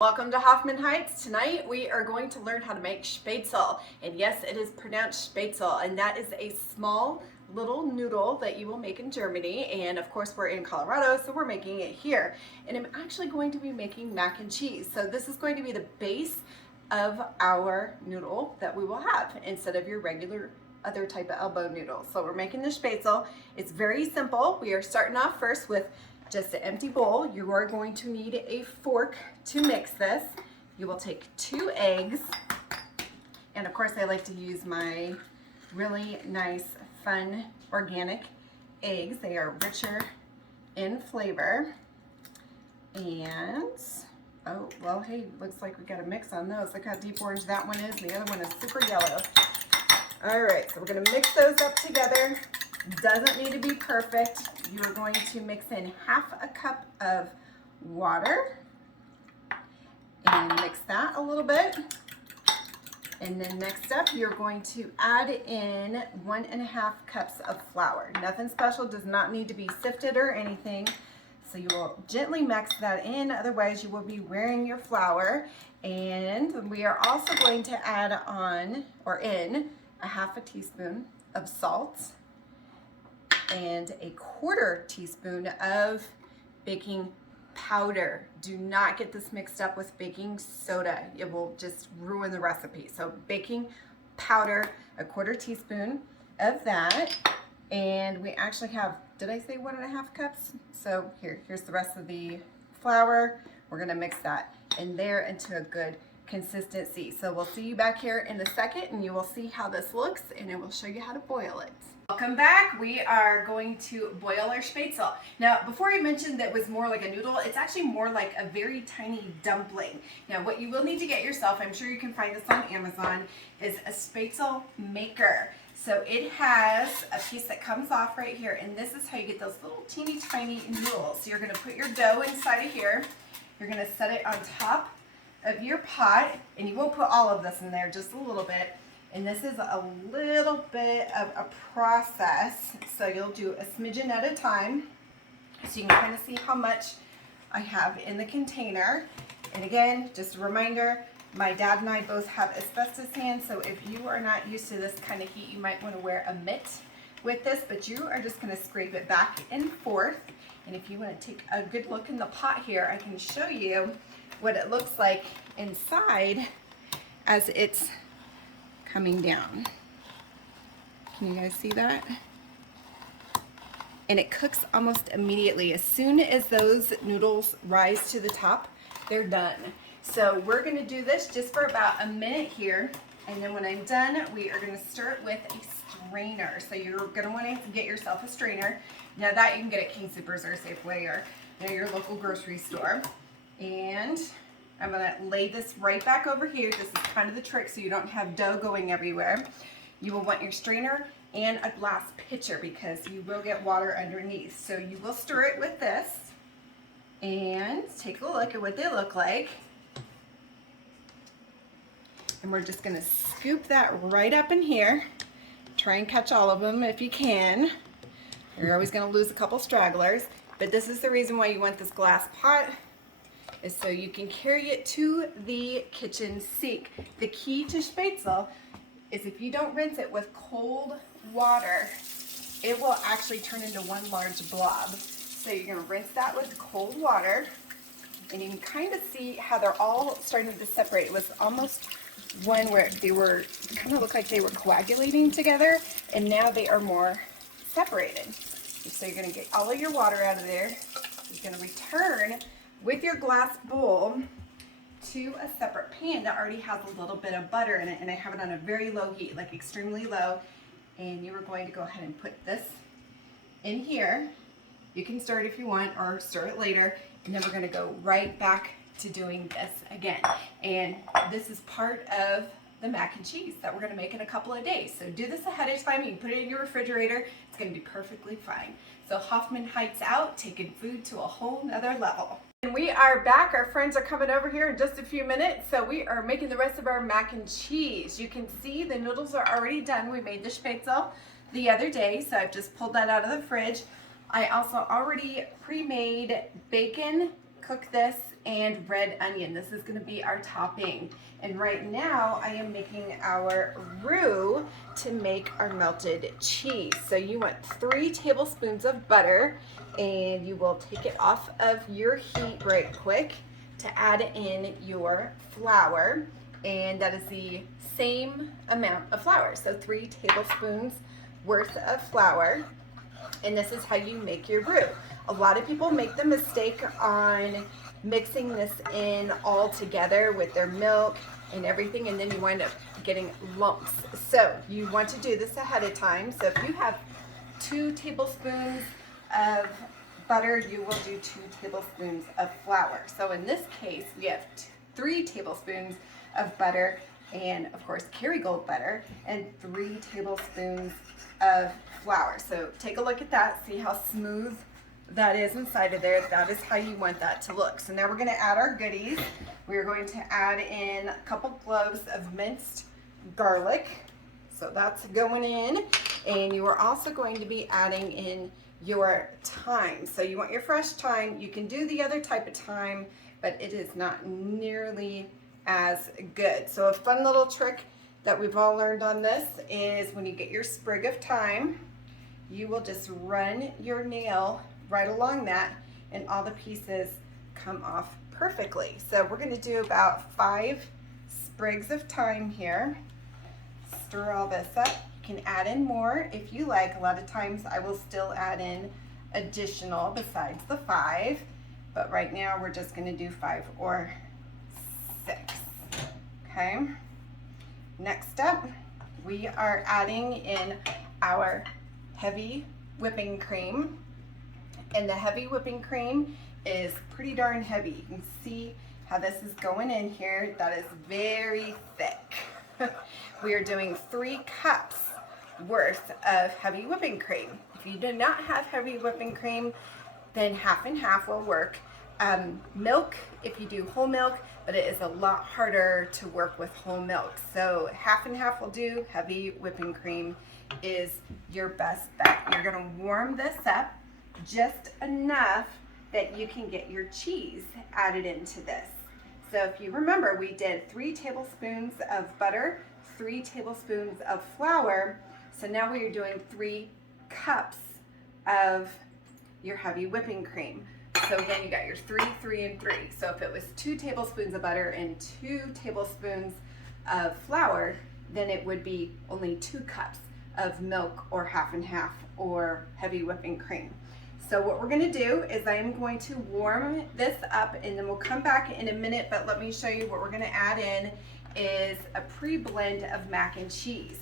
Welcome to Hoffman Heights. Tonight we are going to learn how to make Spaetzle. And yes, it is pronounced Spaetzle, and that is a small little noodle that you will make in Germany. And of course we're in Colorado, so we're making it here. And I'm actually going to be making mac and cheese. So this is going to be the base of our noodle that we will have instead of your regular other type of elbow noodle. So we're making the Spaetzle. It's very simple. We are starting off first with just an empty bowl. You are going to need a fork to mix this. You will take 2 eggs, and of course I like to use my really nice, fun, organic eggs. They are richer in flavor. And, oh, well, hey, looks like we got a mix on those. Look how deep orange that one is. The other one is super yellow. All right, so we're gonna mix those up together. Doesn't need to be perfect. You are going to mix in 1/2 cup of water and mix that a little bit. And then next up, you're going to add in 1.5 cups of flour. Nothing special, does not need to be sifted or anything. So you will gently mix that in, otherwise you will be wearing your flour. And we are also going to add on, or in, 1/2 teaspoon of salt and 1/4 teaspoon of baking powder. Do not get this mixed up with baking soda. It will just ruin the recipe. So baking powder, 1/4 teaspoon of that. And we actually have, did I say 1.5 cups? So here's the rest of the flour. We're gonna mix that in there into a good consistency. So we'll see you back here in a second and you will see how this looks, and it will show you how to boil it. Welcome back. We are going to boil our Spaetzle. Now, before I mentioned that it was more like a noodle, it's actually more like a very tiny dumpling. Now, what you will need to get yourself, I'm sure you can find this on Amazon, is a Spaetzle maker. So it has a piece that comes off right here, and this is how you get those little teeny tiny noodles. So you're gonna put your dough inside of here. You're gonna set it on top of your pot, and you won't put all of this in there, just a little bit. And this is a little bit of a process, so you'll do a smidgen at a time, so you can kind of see how much I have in the container. And again, just a reminder, my dad and I both have asbestos hands, so if you are not used to this kind of heat, you might want to wear a mitt with this, but you are just going to scrape it back and forth. And if you want to take a good look in the pot here, I can show you what it looks like inside as it's coming down. Can you guys see that? And it cooks almost immediately. As soon as those noodles rise to the top, they're done. So we're gonna do this just for about a minute here, and then when I'm done, we are gonna start with a strainer. So you're gonna wanna get yourself a strainer. Now that you can get at King Soopers or Safeway or your local grocery store. And I'm gonna lay this right back over here. This is kind of the trick so you don't have dough going everywhere. You will want your strainer and a glass pitcher because you will get water underneath. So you will stir it with this and take a look at what they look like. And we're just gonna scoop that right up in here. Try and catch all of them if you can. You're always gonna lose a couple stragglers, but this is the reason why you want this glass pot, is so you can carry it to the kitchen sink. The key to Spaetzle is if you don't rinse it with cold water, it will actually turn into one large blob. So you're gonna rinse that with cold water, and you can kind of see how they're all starting to separate. It was almost one where they were kind of look like they were coagulating together, and now they are more separated. So you're gonna get all of your water out of there. You're gonna return with your glass bowl to a separate pan that already has a little bit of butter in it, and I have it on a very low heat, like extremely low. And you are going to go ahead and put this in here. You can stir it if you want, or stir it later, and then we're gonna go right back to doing this again. And this is part of the mac and cheese that we're gonna make in a couple of days. So do this ahead of time. You can put it in your refrigerator. It's gonna be perfectly fine. So Hoffman Heights out, taking food to a whole nother level. And we are back. Our friends are coming over here in just a few minutes. So we are making the rest of our mac and cheese. You can see the noodles are already done. We made the Spaetzle the other day, so I've just pulled that out of the fridge. I also already pre-made bacon, cooked this and red onion. This is gonna be our topping. And right now I am making our roux to make our melted cheese. So you want 3 tablespoons of butter, and you will take it off of your heat right quick to add in your flour. And that is the same amount of flour. So 3 tablespoons worth of flour. And this is how you make your roux. A lot of people make the mistake on mixing this in all together with their milk and everything, and then you wind up getting lumps. So you want to do this ahead of time. So if you have 2 tablespoons of butter, you will do 2 tablespoons of flour. So in this case, we have 3 tablespoons of butter, and of course Kerrygold butter, and 3 tablespoons of flour. So take a look at that, see how smooth that is inside of there. That is how you want that to look. So now we're going to add our goodies. We're going to add in a couple cloves of minced garlic. So that's going in. And you are also going to be adding in your thyme. So you want your fresh thyme. You can do the other type of thyme, but it is not nearly as good. So a fun little trick that we've all learned on this is when you get your sprig of thyme, you will just run your nail right along that, and all the pieces come off perfectly. So we're going to do about 5 sprigs of thyme here. Stir all this up. You can add in more if you like. A lot of times I will still add in additional besides the 5, but right now we're just going to do 5 or 6. Okay. Next up, we are adding in our heavy whipping cream. And the heavy whipping cream is pretty darn heavy. You can see how this is going in here. That is very thick. We are doing 3 cups worth of heavy whipping cream. If you do not have heavy whipping cream, then half and half will work. Milk, if you do whole milk, but it is a lot harder to work with whole milk. So half and half will do. Heavy whipping cream is your best bet. You're gonna warm this up just enough that you can get your cheese added into this. So if you remember, we did 3 tablespoons of butter, 3 tablespoons of flour. So now we are doing 3 cups of your heavy whipping cream. So again, you got your 3, 3, and 3. So if it was 2 tablespoons of butter and 2 tablespoons of flour, then it would be only 2 cups of milk or half and half or heavy whipping cream. So what we're going to do is I am going to warm this up, and then we'll come back in a minute, but let me show you what we're going to add in is a pre-blend of mac and cheese.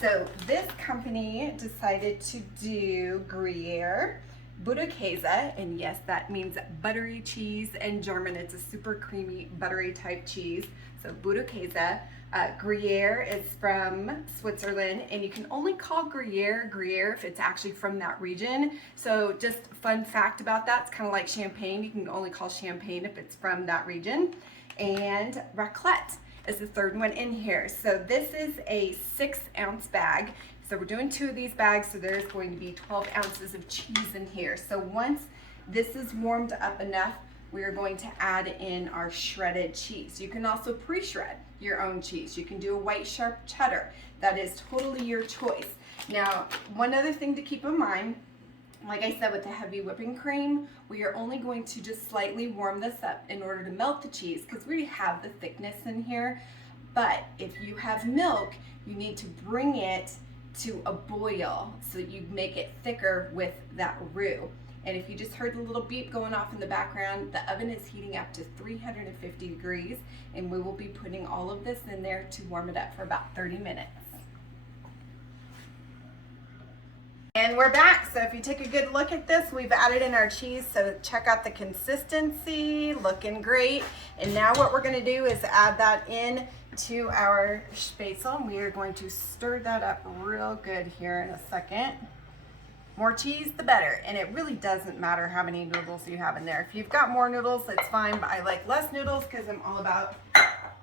So this company decided to do Gruyere, Butter Kase, and yes, that means buttery cheese in German. It's a super creamy, buttery type cheese. So Butter Kase. Gruyere is from Switzerland, and you can only call Gruyere Gruyere if it's actually from that region. So just fun fact about that, it's kind of like champagne. You can only call champagne if it's from that region. And raclette is the third one in here. So this is a 6-ounce bag. So we're doing 2 of these bags, so there's going to be 12 ounces of cheese in here. So once this is warmed up enough, we are going to add in our shredded cheese. You can also pre-shred your own cheese. You can do a white sharp cheddar. That is totally your choice. Now, one other thing to keep in mind, like I said with the heavy whipping cream, we are only going to just slightly warm this up in order to melt the cheese because we already have the thickness in here. But if you have milk, you need to bring it to a boil so that you make it thicker with that roux. And if you just heard the little beep going off in the background, the oven is heating up to 350 degrees, and we will be putting all of this in there to warm it up for about 30 minutes. And we're back. So if you take a good look at this, we've added in our cheese. So check out the consistency, looking great. And now what we're going to do is add that in to our Spaetzle. We are going to stir that up real good here in a second. More cheese, the better. And it really doesn't matter how many noodles you have in there. If you've got more noodles, it's fine, but I like less noodles because I'm all about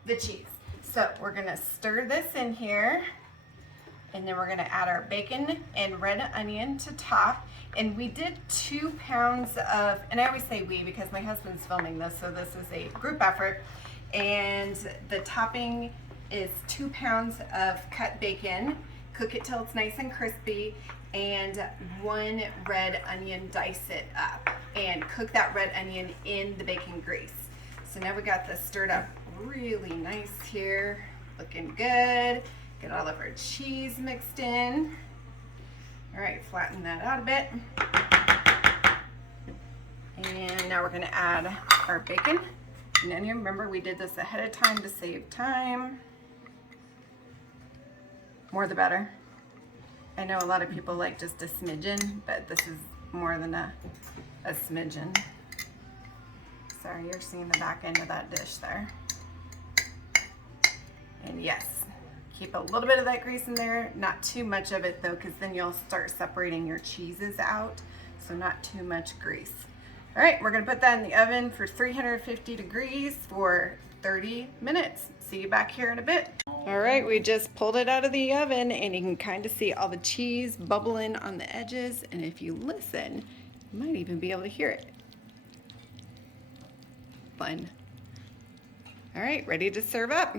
the cheese. So we're gonna stir this in here. And then we're gonna add our bacon and red onion to top. And we did 2 pounds of, and I always say we because my husband's filming this, so this is a group effort. And the topping is 2 pounds of cut bacon. Cook it till it's nice and crispy, and 1 red onion, dice it up. And cook that red onion in the bacon grease. So now we got this stirred up really nice here. Looking good. Get all of our cheese mixed in. All right, flatten that out a bit. And now we're gonna add our bacon and onion. Remember, we did this ahead of time to save time. More the better. I know a lot of people like just a smidgen, but this is more than a smidgen. Sorry, you're seeing the back end of that dish there. And yes, keep a little bit of that grease in there, not too much of it though, because then you'll start separating your cheeses out, so not too much grease. All right, we're gonna put that in the oven for 350 degrees for 30 minutes. See you back here in a bit. All right, we just pulled it out of the oven and you can kind of see all the cheese bubbling on the edges, and if you listen, you might even be able to hear it. Fun. All right, ready to serve up.